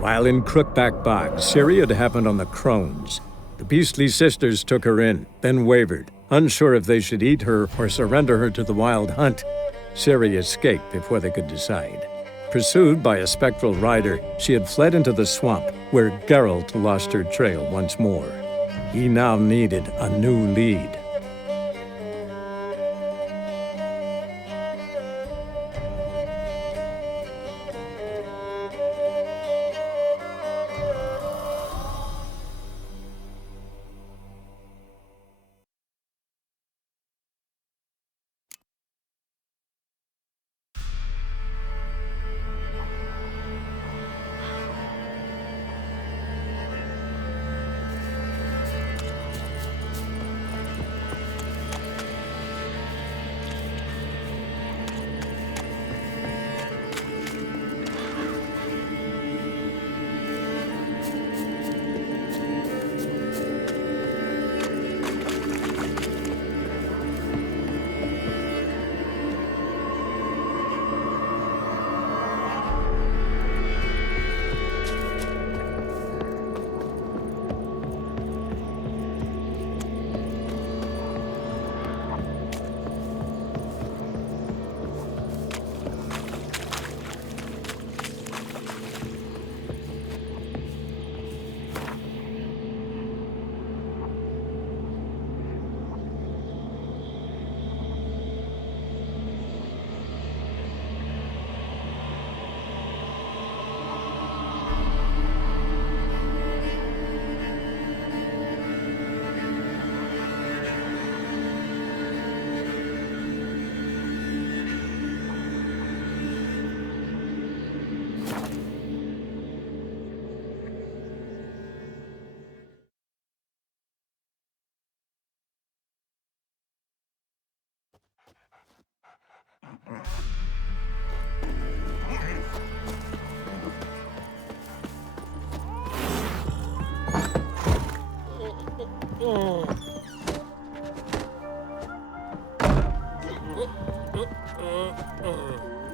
While in Crookback Bog, Siri had happened on the Crones. The beastly sisters took her in, then wavered, unsure if they should eat her or surrender her to the wild hunt. Siri escaped before they could decide. Pursued by a spectral rider, she had fled into the swamp, where Geralt lost her trail once more. He now needed a new lead.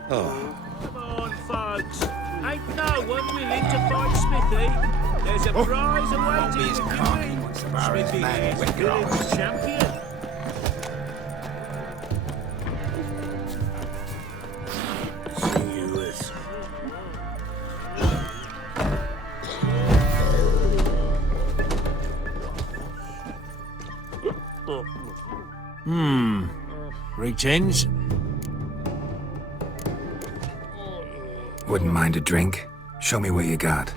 Come on, folks. Ain't no one willing to fight Smithy. There's a prize awaiting if you win. Smithy is Villain's champion. Greetings. Wouldn't mind a drink? Show me what you got.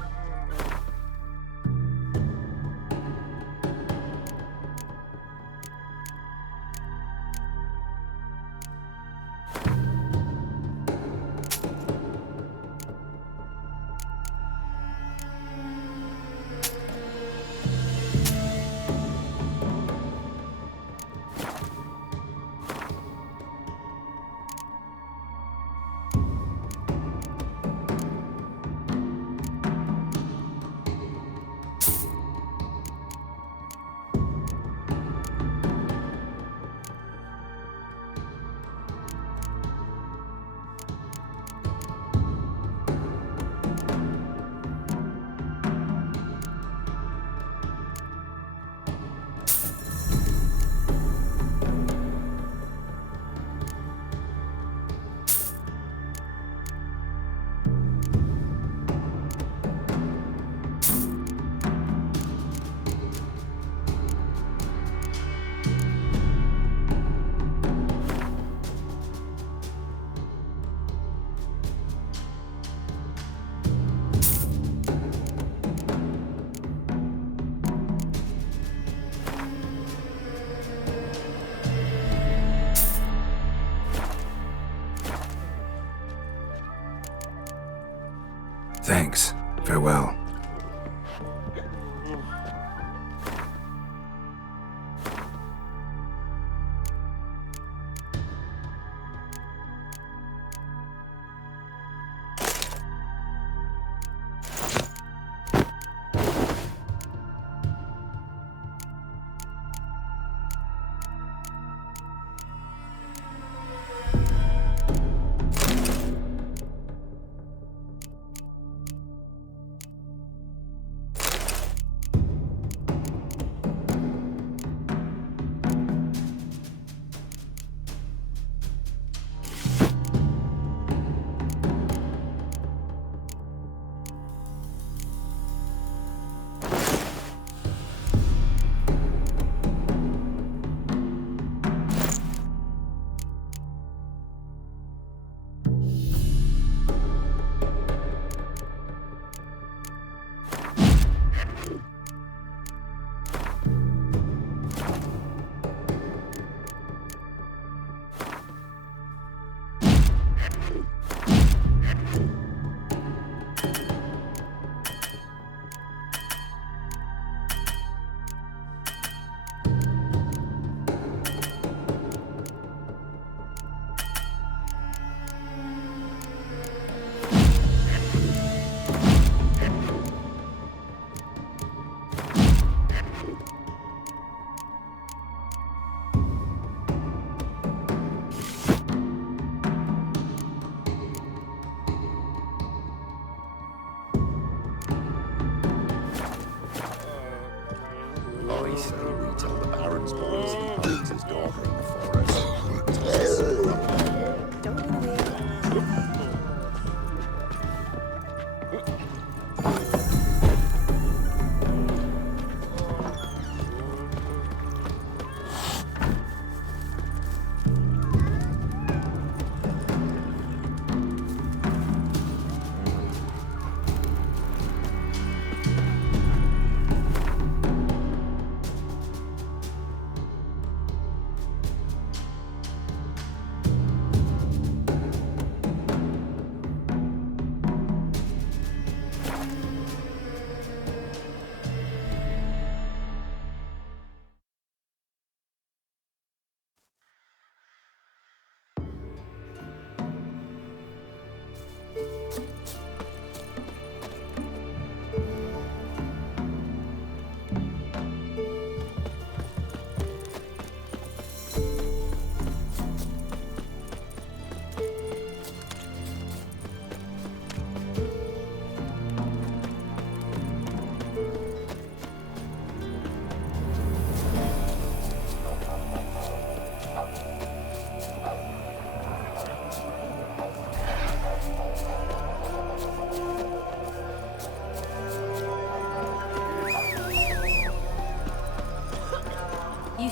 Thanks. Farewell.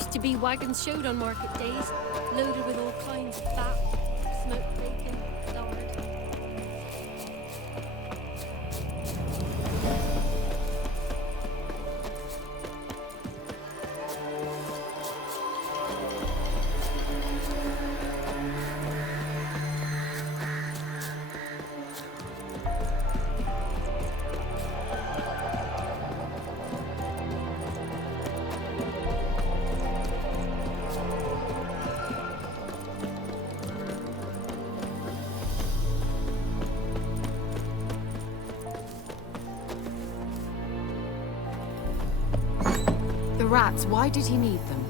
used to be wagons showed on market days, loaded with all kinds of fat, smoked bacon, lard. The rats, why did he need them?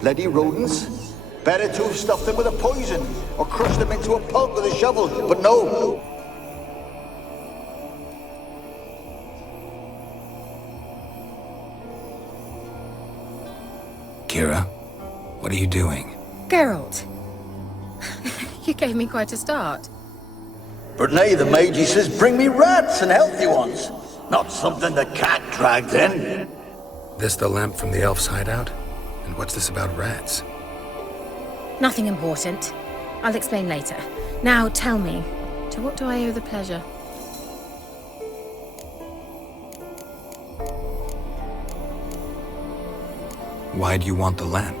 Bloody rodents. Better to have stuffed them with a poison, or crushed them into a pulp with a shovel, but no. Kira, what are you doing? Geralt. You gave me quite a start. But nay, the mage says bring me rats and healthy ones. Not something the cat dragged in. This the lamp from the elf's hideout? And what's this about rats? Nothing important. I'll explain later. Now tell me, to what do I owe the pleasure? Why do you want the lamp?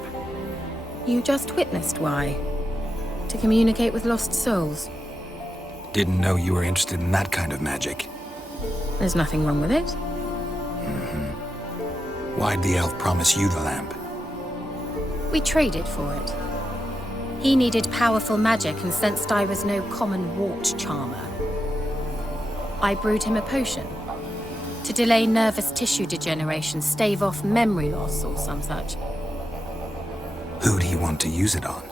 You just witnessed why. To communicate with lost souls. Didn't know you were interested in that kind of magic. There's nothing wrong with it. Why'd the elf promise you the lamp? We traded for it. He needed powerful magic and sensed I was no common wart charmer. I brewed him a potion. To delay nervous tissue degeneration, stave off memory loss or some such. Who'd he want to use it on?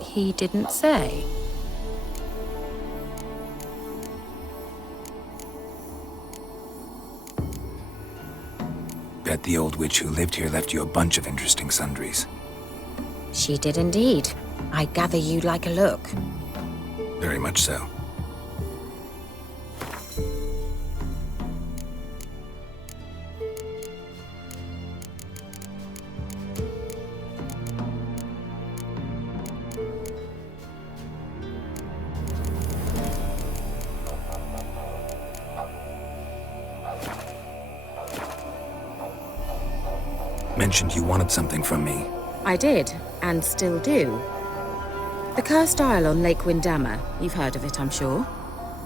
He didn't say. Bet the old witch who lived here left you a bunch of interesting sundries. She did indeed. I gather you'd like a look. Very much so. Mentioned you wanted something from me. I did, and still do. The Cursed Isle on Lake Windammer. You've heard of it, I'm sure.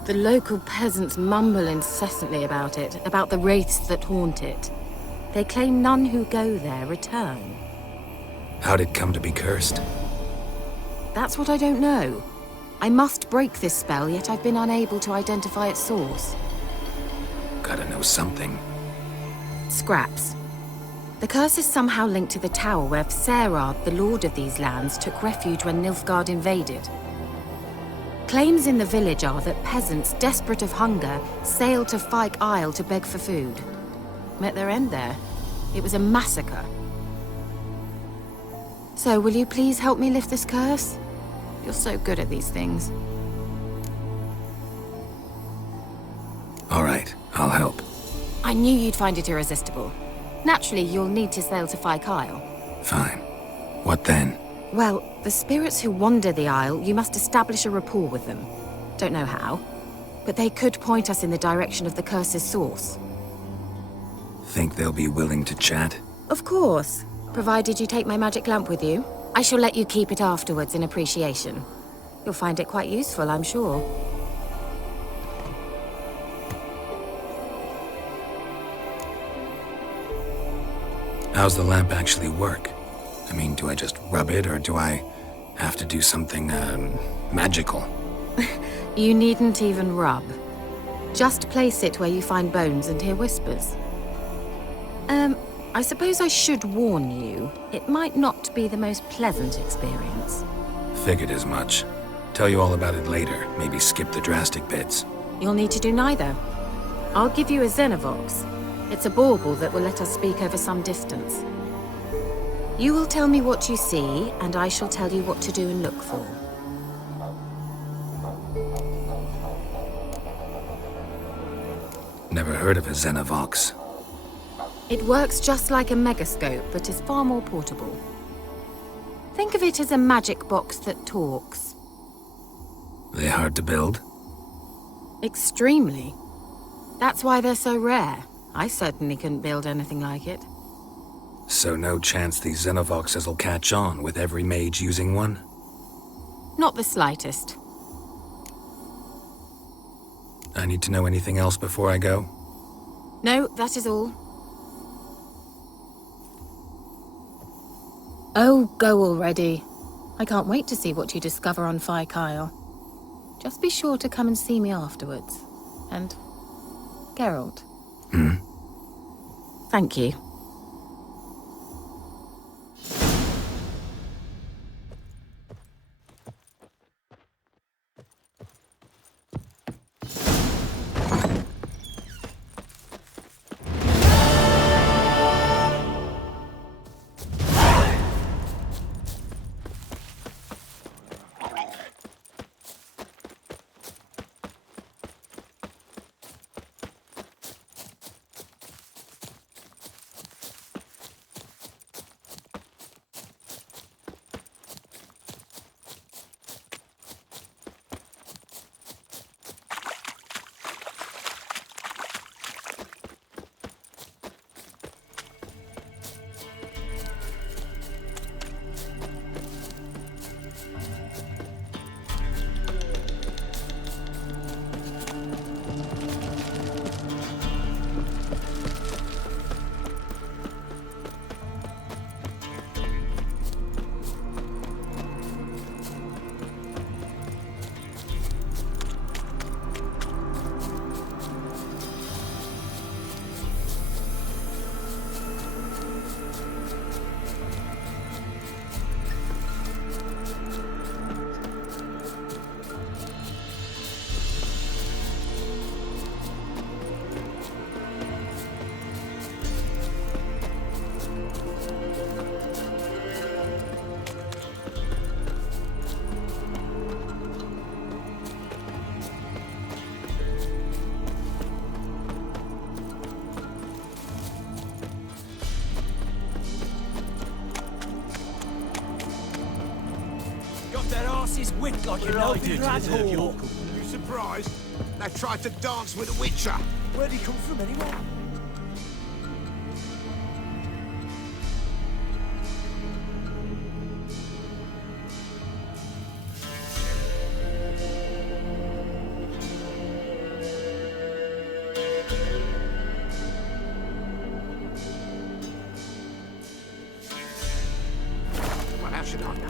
The local peasants mumble incessantly about it, about the wraiths that haunt it. They claim none who go there return. How'd it come to be cursed? That's what I don't know. I must break this spell, yet I've been unable to identify its source. Gotta know something. Scraps. The curse is somehow linked to the tower where Vsync, the lord of these lands, took refuge when Nilfgaard invaded. Claims in the village are that peasants, desperate of hunger, sailed to Fyke Isle to beg for food. Met their end there. It was a massacre. So, will you please help me lift this curse? You're so good at these things. All right, I'll help. I knew you'd find it irresistible. Naturally, you'll need to sail to Fyke Isle. Fine. What then? Well, the spirits who wander the Isle, you must establish a rapport with them. Don't know how, but they could point us in the direction of the curse's source. Think they'll be willing to chat? Of course, provided you take my magic lamp with you. I shall let you keep it afterwards in appreciation. You'll find it quite useful, I'm sure. How's the lamp actually work? I mean, do I just rub it, or do I have to do something, magical? You needn't even rub. Just place it where you find bones and hear whispers. I suppose I should warn you, it might not be the most pleasant experience. Figured as much. Tell you all about it later, maybe skip the drastic bits. You'll need to do neither. I'll give you a Xenovox. It's a bauble that will let us speak over some distance. You will tell me what you see, and I shall tell you what to do and look for. Never heard of a Xenovox. It works just like a megascope, but is far more portable. Think of it as a magic box that talks. They hard to build? Extremely. That's why they're so rare. I certainly couldn't build anything like it. So no chance these Xenovoxes will catch on with every mage using one? Not the slightest. I need to know anything else before I go? No, that is all. Oh, go already. I can't wait to see what you discover on Phi Kyle. Just be sure to come and see me afterwards. And Geralt. Thank you. Their asses whipped like an I did to deserve your... You surprised? They tried to dance with a witcher. Where'd he come from anyway? What else should I know?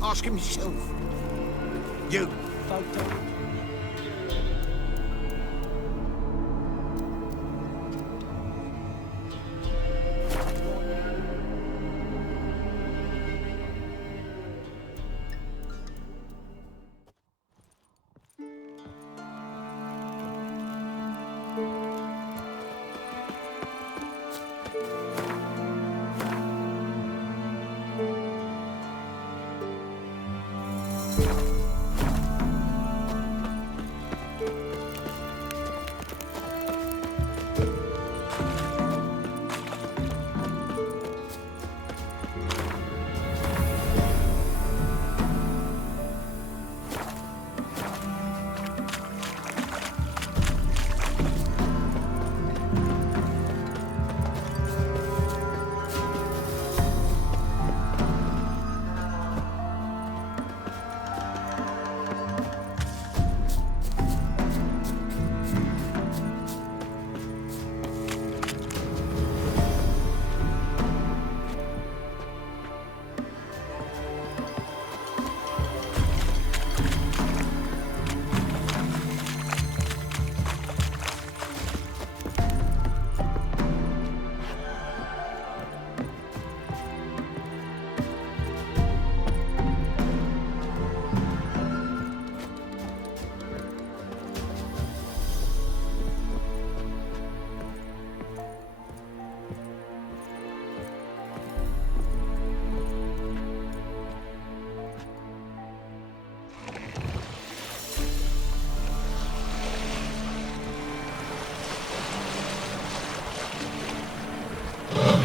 Ask him yourself. You.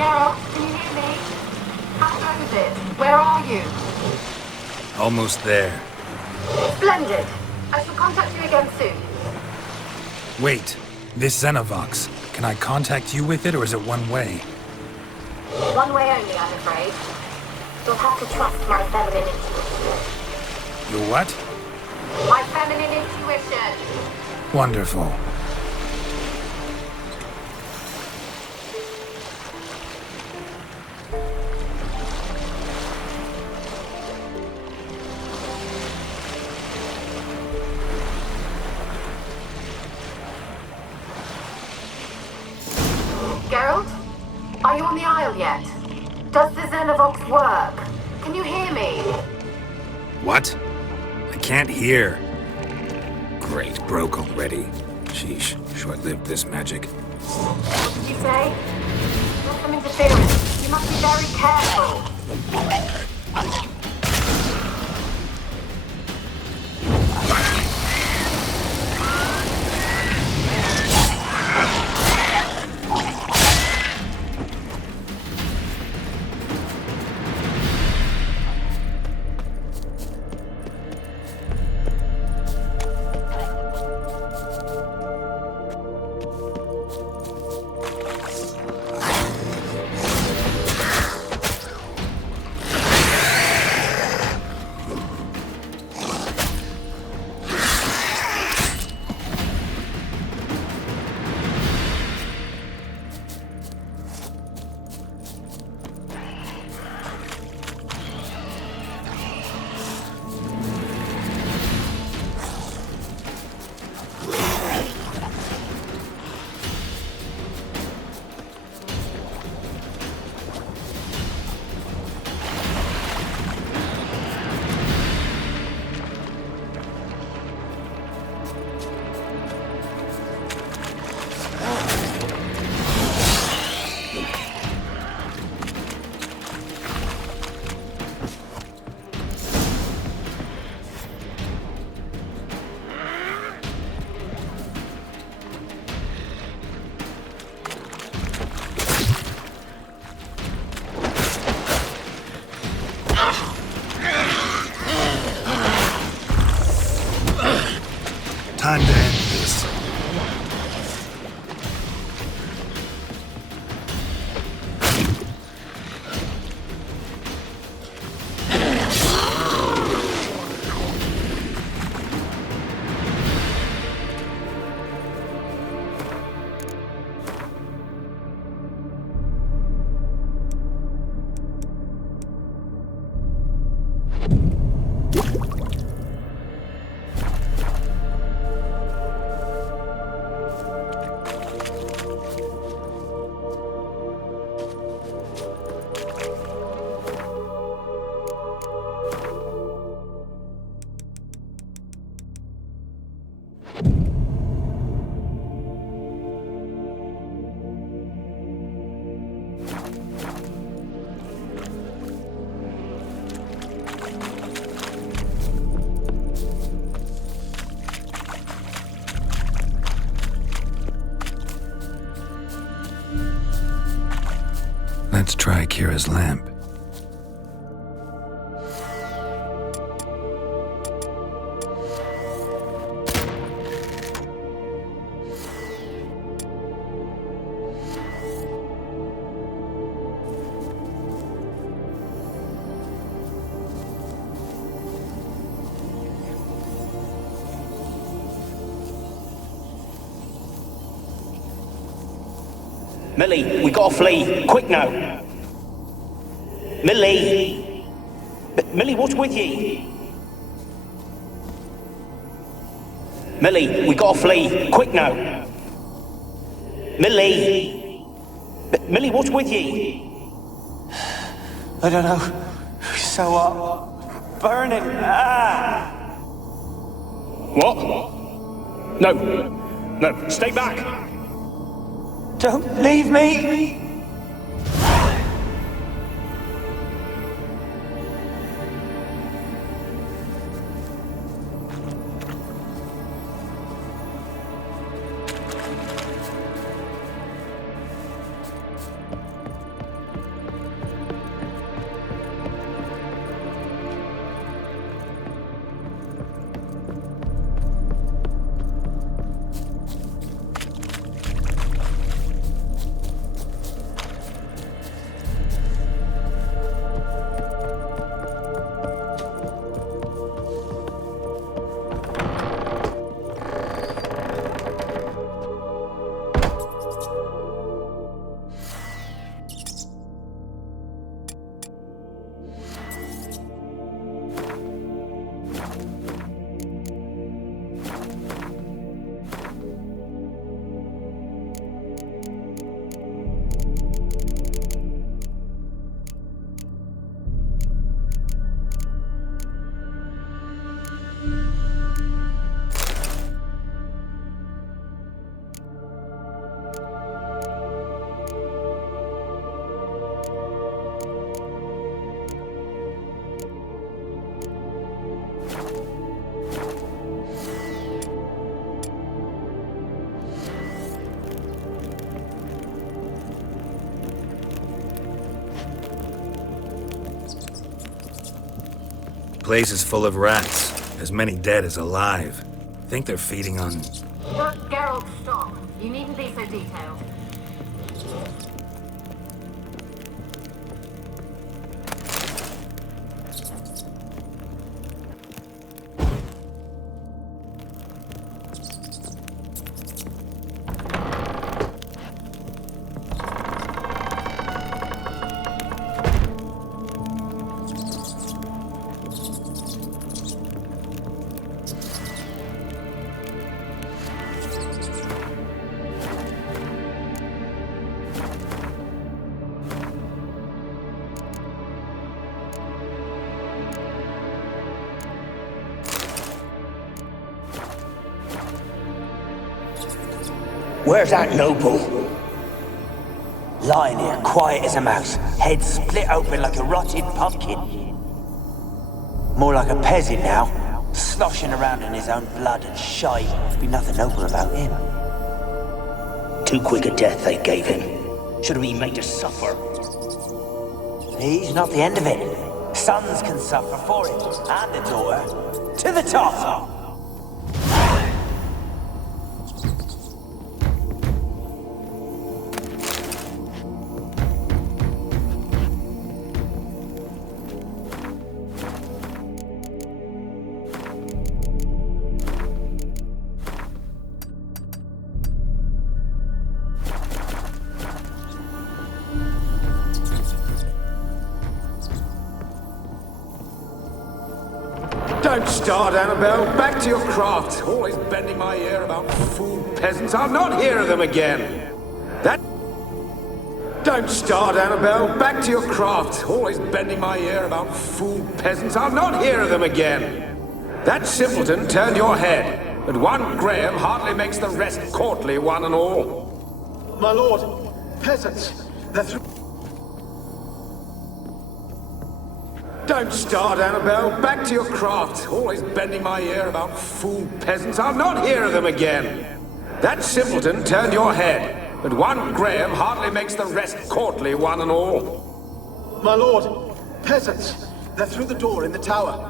Gerald, can you hear me? How goes it? Where are you? Almost there. Splendid. I shall contact you again soon. Wait, this Xenovox. Can I contact you with it, or is it one way? One way only, I'm afraid. You'll have to trust my feminine intuition. Your what? My feminine intuition. Wonderful. Gerald? Are you on the Isle yet? Does the Xenovox work? Can you hear me? What? I can't hear. Great, broke already. Sheesh, short-lived this magic. What did you say? There's some interference. You must be very careful. Time to end this. Let's try Kira's lamp. Millie, we gotta flee. Quick now. Millie! Millie, what's with ye? Millie, we gotta flee. Quick now. Millie! Millie, what's with ye? I don't know. So what? Burning. Ah! What? No. No, stay back. Don't leave me! Place is full of rats. As many dead as alive. Think they're feeding on... Geralt, stop. You needn't be so detailed. Where's that noble? Lying here, quiet as a mouse, head split open like a rotted pumpkin. More like a peasant now, sloshing around in his own blood and shite. Be nothing noble about him. Too quick a death they gave him. Should have been made to suffer. He's not the end of it. Sons can suffer for it, and the daughter. To the top! Don't start, Annabelle. Back to your craft. Always bending my ear about fool peasants. I'll not hear of them again. Don't start, Annabelle. Back to your craft. Always bending my ear about fool peasants. I'll not hear of them again. That simpleton turned your head, but one Graham hardly makes the rest courtly, one and all. My lord, peasants, they're through. Don't start, Annabelle. Back to your craft. Always bending my ear about fool peasants. I'll not hear of them again. That simpleton turned your head, but one Graham hardly makes the rest courtly, one and all. My lord, peasants, they're through the door in the tower.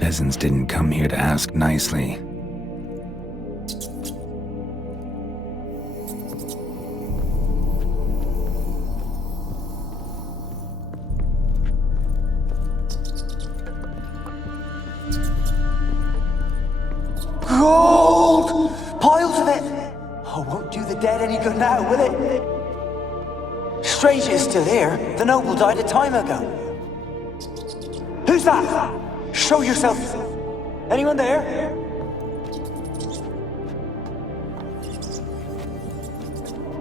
Peasants didn't come here to ask nicely. Gold! Piles of it! Oh, won't do the dead any good now, will it? Strange it's still here. The noble died a time ago. Who's that? Show yourself. Anyone there?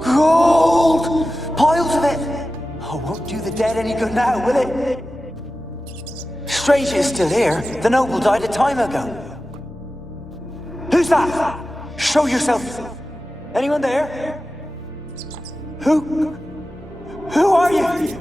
Gold! Piles of it! Oh, won't do the dead any good now, will it? Strange it's still here. The noble died a time ago. Who's that? Show yourself. Anyone there? Who are you?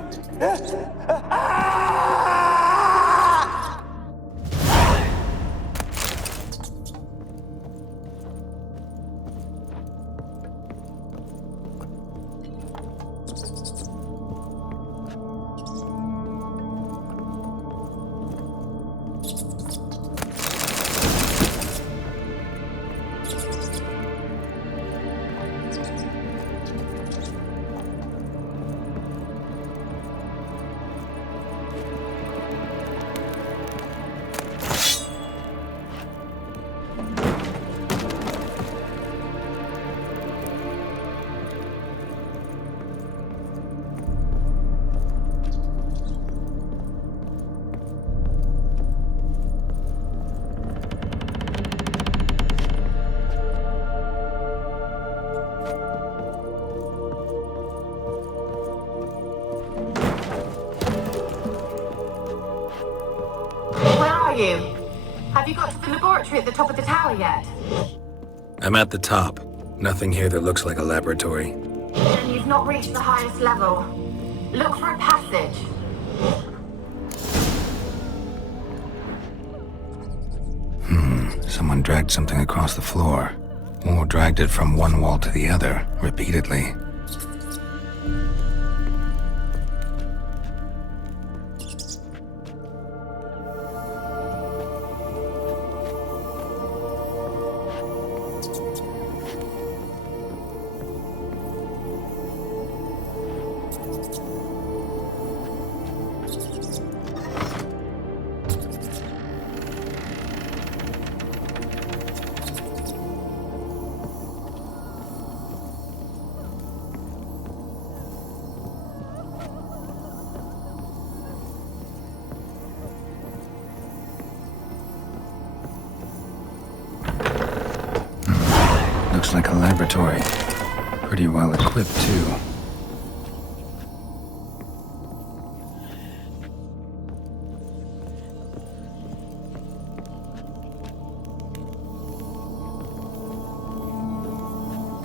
you? Have you got to the laboratory at the top of the tower yet? I'm at the top. Nothing here that looks like a laboratory. Then you've not reached the highest level. Look for a passage. Someone dragged something across the floor. Or dragged it from one wall to the other, repeatedly. Looks like a laboratory. Pretty well equipped, too.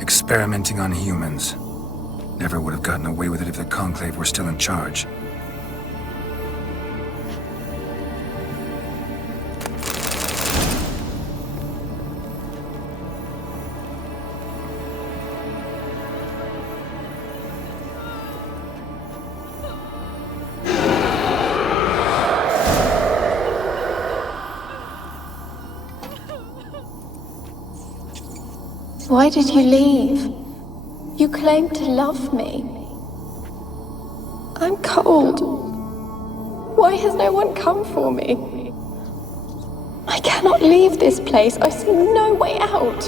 Experimenting on humans. Never would have gotten away with it if the Conclave were still in charge. Why did you leave? You claimed to love me. I'm cold. Why has no one come for me? I cannot leave this place. I see no way out.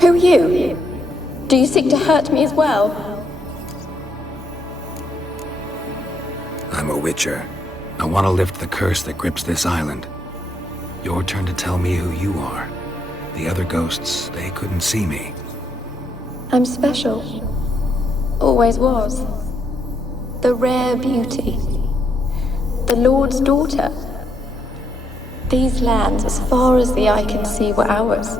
Who are you? Do you seek to hurt me as well? I'm a Witcher. I want to lift the curse that grips this island. Your turn to tell me who you are. The other ghosts, they couldn't see me. I'm special. Always was. The rare beauty. The Lord's daughter. These lands, as far as the eye can see, were ours.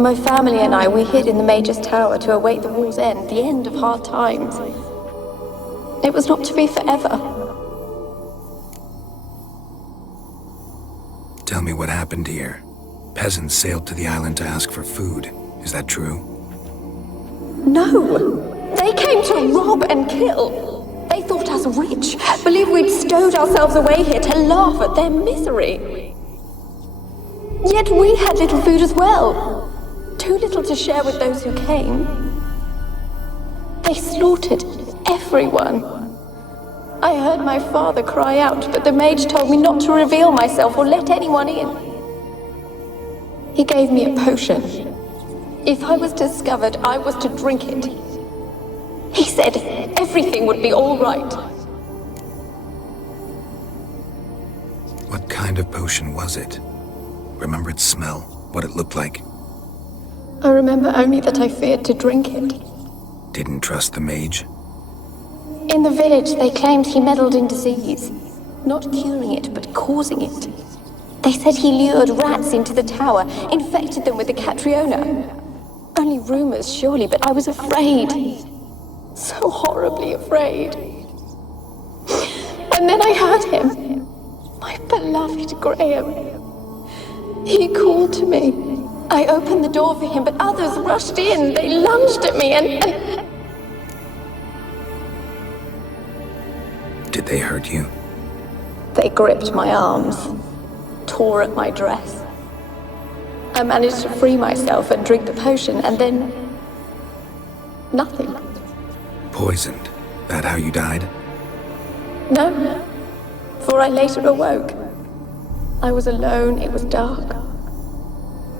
My family and I, we hid in the Major's Tower to await the war's end, the end of hard times. It was not to be forever. Tell me what happened here. Peasants sailed to the island to ask for food. Is that true? No! They came to rob and kill. They thought us rich, believed we'd stowed ourselves away here to laugh at their misery. Yet we had little food as well. Too little to share with those who came. They slaughtered everyone. I heard my father cry out, but the mage told me not to reveal myself or let anyone in. He gave me a potion. If I was discovered, I was to drink it. He said everything would be all right. What kind of potion was it? Remember its smell? What it looked like? I remember only that I feared to drink it. Didn't trust the mage? In the village, they claimed he meddled in disease. Not curing it, but causing it. They said he lured rats into the tower, infected them with the Catriona. Only rumors, surely, but I was afraid. So horribly afraid. And then I heard him. My beloved Graham. He called to me. I opened the door for him, but others rushed in. They lunged at me and... Did they hurt you? They gripped my arms, tore at my dress. I managed to free myself and drink the potion, and then... nothing. Poisoned? That how you died? No, for I later awoke. I was alone, it was dark.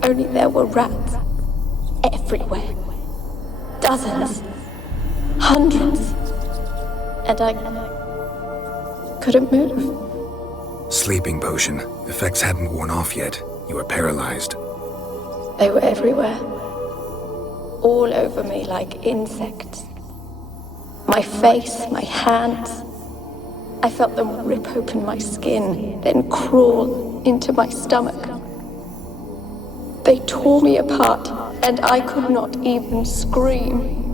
Only there were rats. Everywhere. Dozens. Hundreds. And I couldn't move. Sleeping potion. Effects hadn't worn off yet. You were paralyzed. They were everywhere. All over me like insects. My face, my hands. I felt them rip open my skin, then crawl into my stomach. They tore me apart, and I could not even scream.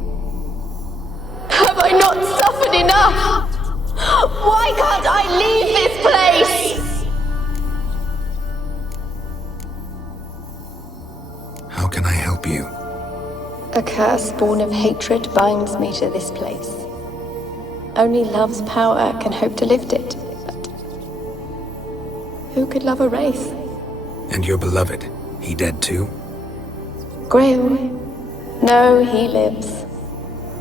Have I not suffered enough? Why can't I leave this place? How can I help you? A curse born of hatred binds me to this place. Only love's power can hope to lift it. But who could love a wraith? And your beloved, he dead too? Graham? No, he lives.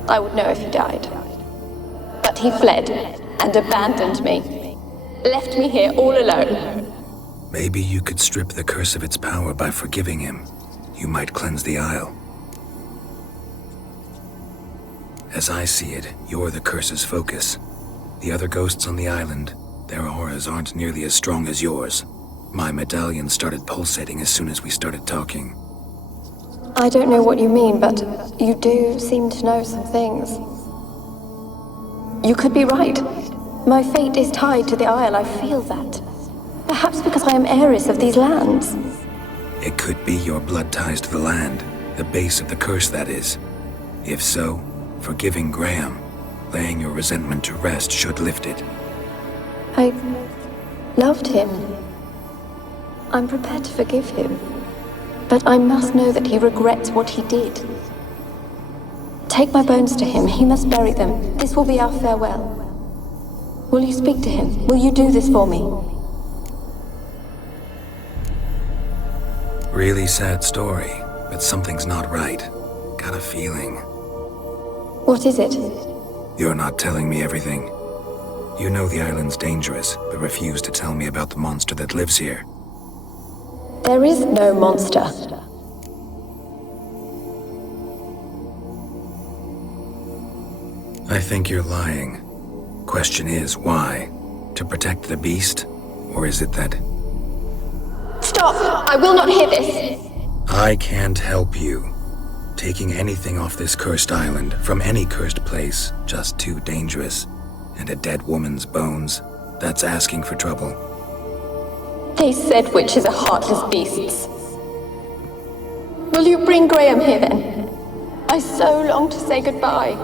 I would know if he died. But he fled and abandoned me. Left me here all alone. Maybe you could strip the curse of its power by forgiving him. You might cleanse the Isle. As I see it, you're the curse's focus. The other ghosts on the island, their auras aren't nearly as strong as yours. My medallion started pulsating as soon as we started talking. I don't know what you mean, but you do seem to know some things. You could be right. My fate is tied to the Isle, I feel that. Perhaps because I am heiress of these lands. It could be your blood ties to the land, the base of the curse, that is. If so, forgiving Graham, laying your resentment to rest should lift it. I loved him. I'm prepared to forgive him. But I must know that he regrets what he did. Take my bones to him. He must bury them. This will be our farewell. Will you speak to him? Will you do this for me? Really sad story, but something's not right. Got a feeling. What is it? You're not telling me everything. You know the island's dangerous, but refuse to tell me about the monster that lives here. There is no monster. I think you're lying. Question is, why? To protect the beast? Or is it that... Stop! I will not hear this! I can't help you. Taking anything off this cursed island, from any cursed place, just too dangerous. And a dead woman's bones, that's asking for trouble. They said witches are heartless beasts. Will you bring Graham here then? I so long to say goodbye.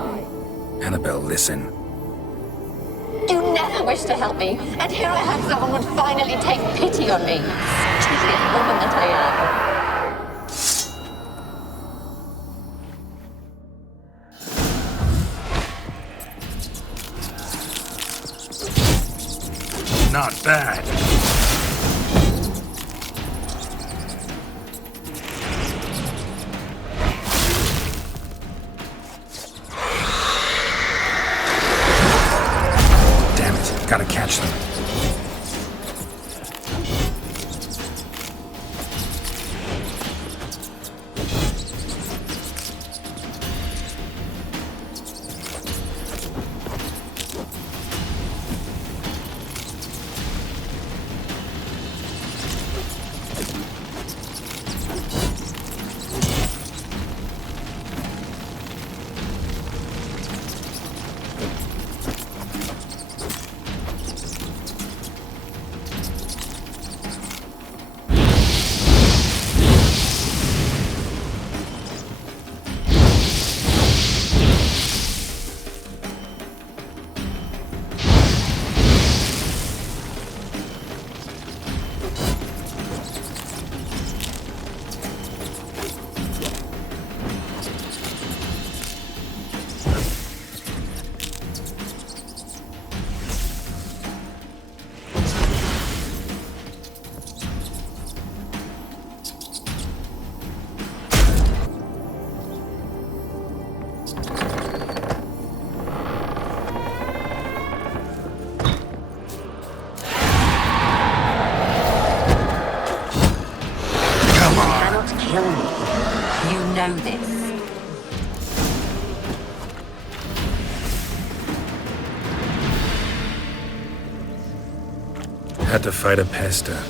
Annabelle, listen. You never wished to help me, and here I have someone would finally take pity on me. Stupid woman that I am. Not bad. Damn it, gotta catch them. Had to fight a pesta.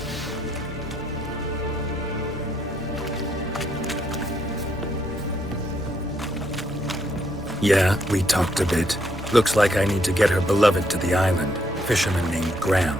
Yeah, we talked a bit. Looks like I need to get her beloved to the island. fisherman named Graham.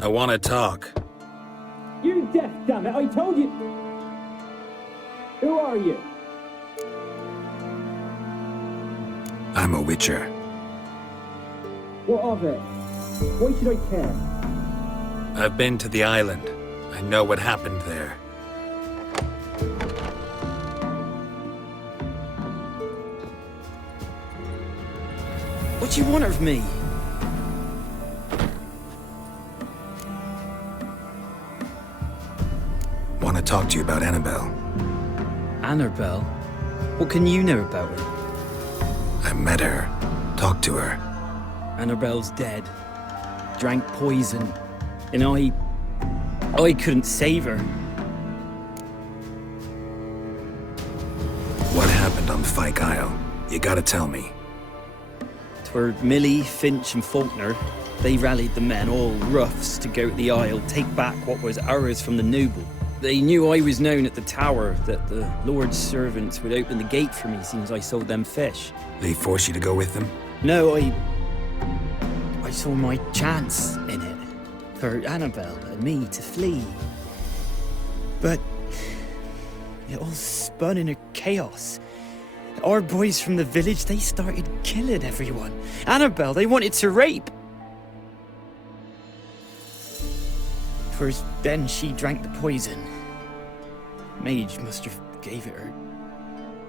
I want to talk. You're deaf, damn it! I told you! Who are you? I'm a witcher. What of it? Why should I care? I've been to the island. I know what happened there. What do you want of me? Want to talk to you about Annabelle. Annabelle? What can you know about her? I met her. Talked to her. Annabelle's dead. Drank poison. And I couldn't save her. What happened on Fyke Isle? You gotta tell me. Twere Millie, Finch and Faulkner. They rallied the men, all roughs, to go to the Isle, take back what was ours from the noble. They knew I was known at the tower, that the Lord's servants would open the gate for me since I sold them fish. They forced you to go with them? No, I saw my chance in it. For Annabelle and me to flee. But it all spun in a chaos. Our boys from the village, they started killing everyone. Annabelle, they wanted to rape. First, then she drank the poison. Mage must have gave it her.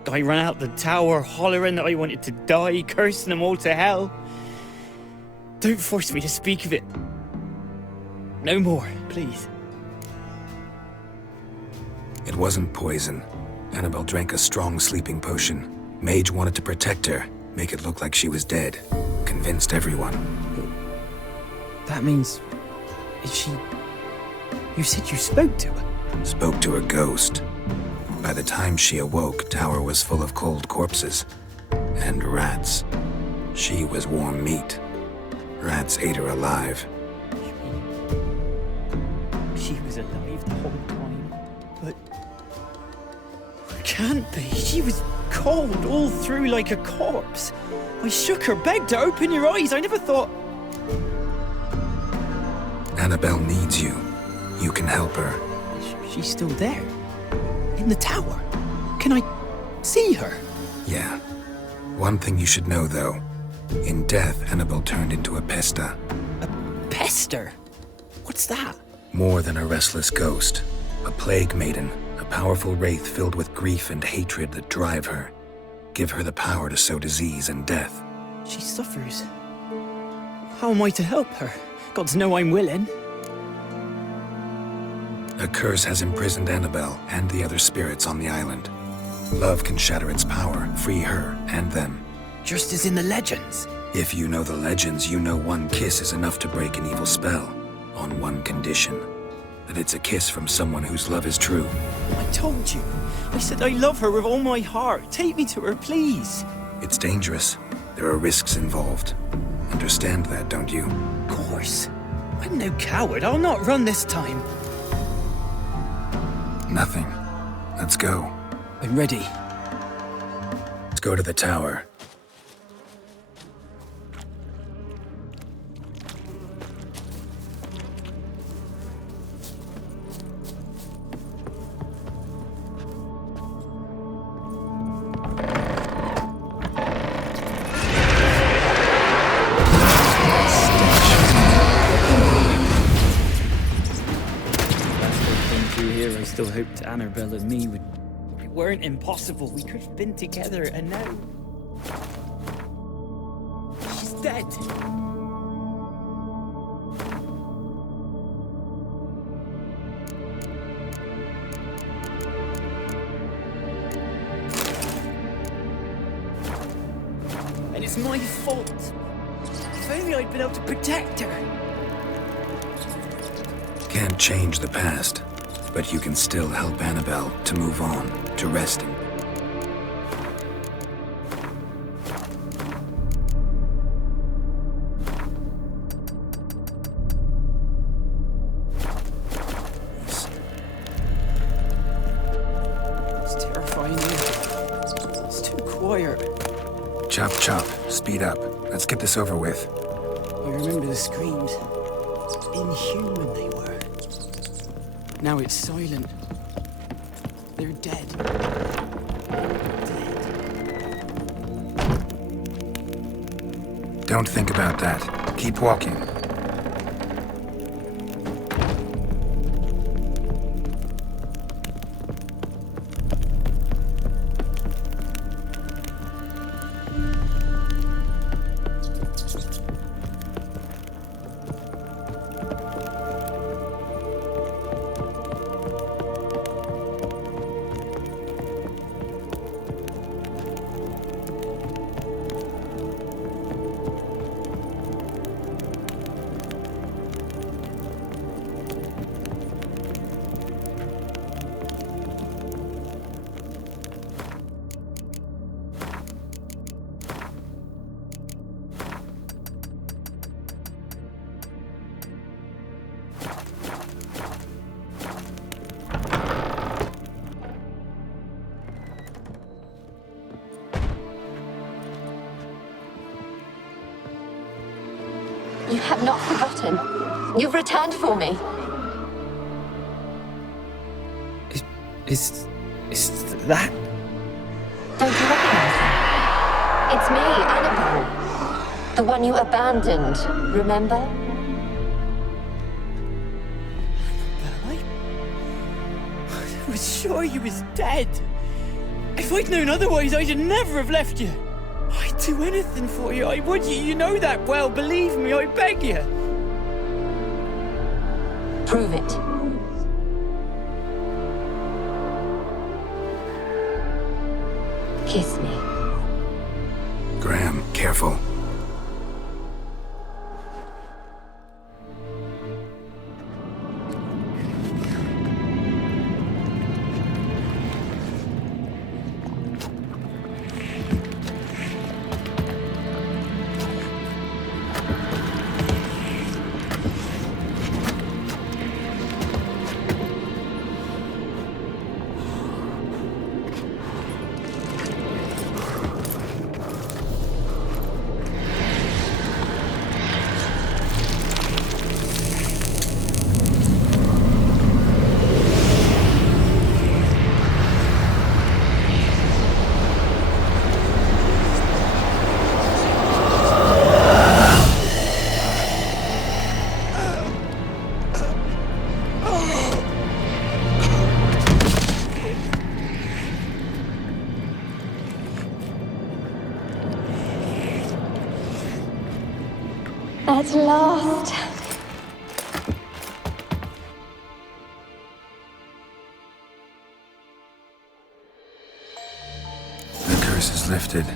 I ran out the tower, hollering that I wanted to die, cursing them all to hell. Don't force me to speak of it. No more, please. It wasn't poison. Annabelle drank a strong sleeping potion. Mage wanted to protect her, make it look like she was dead. Convinced everyone. That means... is she... You said you spoke to her? Spoke to a ghost. By the time she awoke, tower was full of cold corpses. And rats. She was warm meat. Rats ate her alive. She was alive the whole time, but... Can't be. She was cold all through like a corpse. I shook her, begged her, open your eyes. I never thought... Annabelle needs you. You can help her. She's still there. In the tower. Can I see her? Yeah. One thing you should know, though. In death, Annabelle turned into a pesta. Pester? What's that? More than a restless ghost. A plague maiden. A powerful wraith filled with grief and hatred that drive her. Give her the power to sow disease and death. She suffers. How am I to help her? Gods know I'm willing. A curse has imprisoned Annabelle and the other spirits on the island. Love can shatter its power, free her and them. Just as in the legends. If you know the legends, you know one kiss is enough to break an evil spell. On one condition. That it's a kiss from someone whose love is true. I told you. I said I love her with all my heart. Take me to her, please. It's dangerous. There are risks involved. Understand that, don't you? Of course. I'm no coward. I'll not run this time. Nothing. Let's go. I'm ready. Let's go to the tower. I still hoped Annabelle and me weren't impossible. We could have been together, and now she's dead. And it's my fault. If only I'd been able to protect her. Can't change the past. But you can still help Annabelle to move on, to resting. It's terrifying. It's too quiet. Chop, chop. Speed up. Let's get this over with. I remember the screams. Inhuman they were. Now it's silent. They're dead. Don't think about that. Keep walking. You have not forgotten. You've returned for me. Is that? Don't you recognize me? It's me, Annabelle. The one you abandoned, remember? Annabelle, I was sure you was dead. If I'd known otherwise, I'd never have left you. I'd do anything for you, I would. You know that well. Believe me, I beg you. Prove it. Kiss me. Graham, careful. At last. The curse is lifted,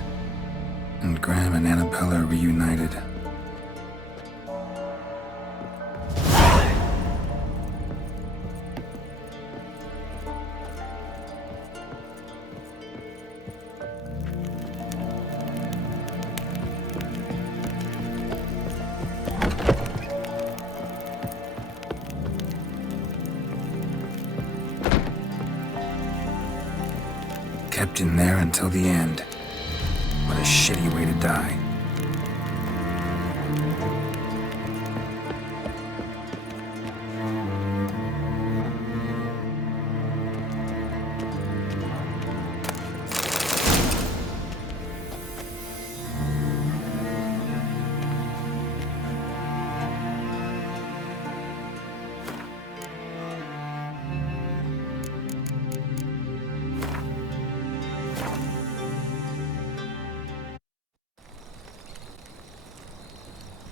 and Graham and Annabella are reunited. Kept in there until the end. What a shitty way to die.